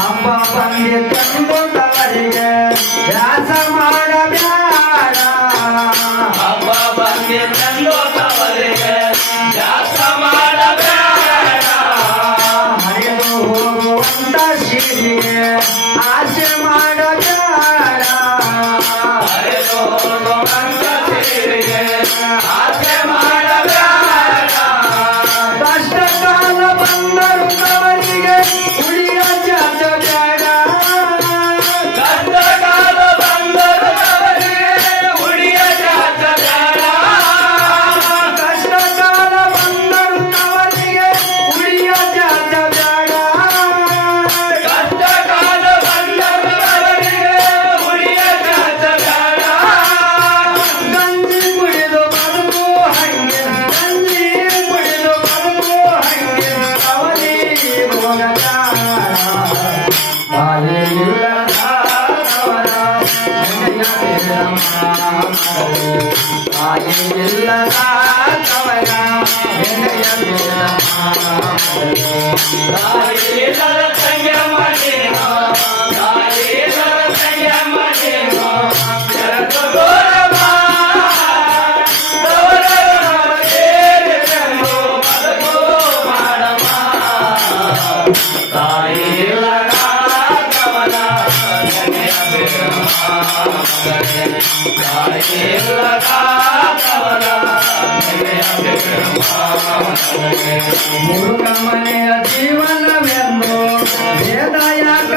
ಅಮ್ಮ ಬಂದಿ ತಂದು ತವರಿಗೆ ವ್ಯಾಸ ಮಾಡಬ್ಯಾಡ ಹಬ್ಬ ಬಂದಿ ತಂದು ತವರಿಗೆ ವ್ಯಾಸ ಮಾಡಬೇಡ ಹರಿದು ಹೋಗುವಂತ ಶಿರಿಗೆ ಆಸೆ ಮಾಡಬ್ಯಾಡ ಹರಿದು ಹೋಗುವಂತ ಸಿರಿಗೆ ಆಸೆ ಮಾಡಬೇಡ ಕಷ್ಟ ಕಾಲ ಬಂದರು ತವರಿಗೆ ಉಳಿಯ ಜಾತ ಬೇಡ ಕಷ್ಟಕಾಲ ಬಂದರು ತವರಿಗೆ ಉಳಿಯ ಜಾತ ಬೇಡ ಕಷ್ಟ ಕಾಲ ಬಂದರು ತವರಿಗೆ ಉಳಿಯ ಜಾತ ಬೇಡ ಕಷ್ಟಕಾಲ ಬಂದರು ತವರಿಗೆ ಉಳಿಯ ಜಾತ ಬೇಡ ಗಂಜಿ ಕುಡಿದು ಬದುಕು ಹಂಗೆ ಗಂಜಿ ಕುಡಿದು ಬದುಕು ಹಂಗೆ ಅವನಿಗೆ ಹೋಗಬೇಡ ತಾಯಿ ಇಲ್ಲದವರ ನೆನೆಯಬೇಡಮ್ಮ ತಾಯಿ ಇಲ್ಲದವರ ನೆನೆಯಬೇಡಮ್ಮ ತಾಯಿ ಇಲ್ಲದ ಸಂಯಮ ನೀನು ತಾಯಿ ಇಲ್ಲದ ಸಂಯಮ ನೀನು ಜಗತ್ತು ದೂರವ ದೂರವ ಕೇಳಿಕೊಂಡು ಬದುಕು ಮಾಡಮ್ಮ ತಾಯಿ ಇಲ್ಲದ ಕವನ ನೆನೆಯಬೇಡಮ್ಮ ಮಗನೇ ತಾಯಿ ಇಲ್ಲದ ಕವನ ನೆನೆಯಬೇಡಮ್ಮ ಮಗನೇ ಮುರುಘ ಮನೆಯ ಜೀವನವೆಂದು ವೇದ ಯಾಕ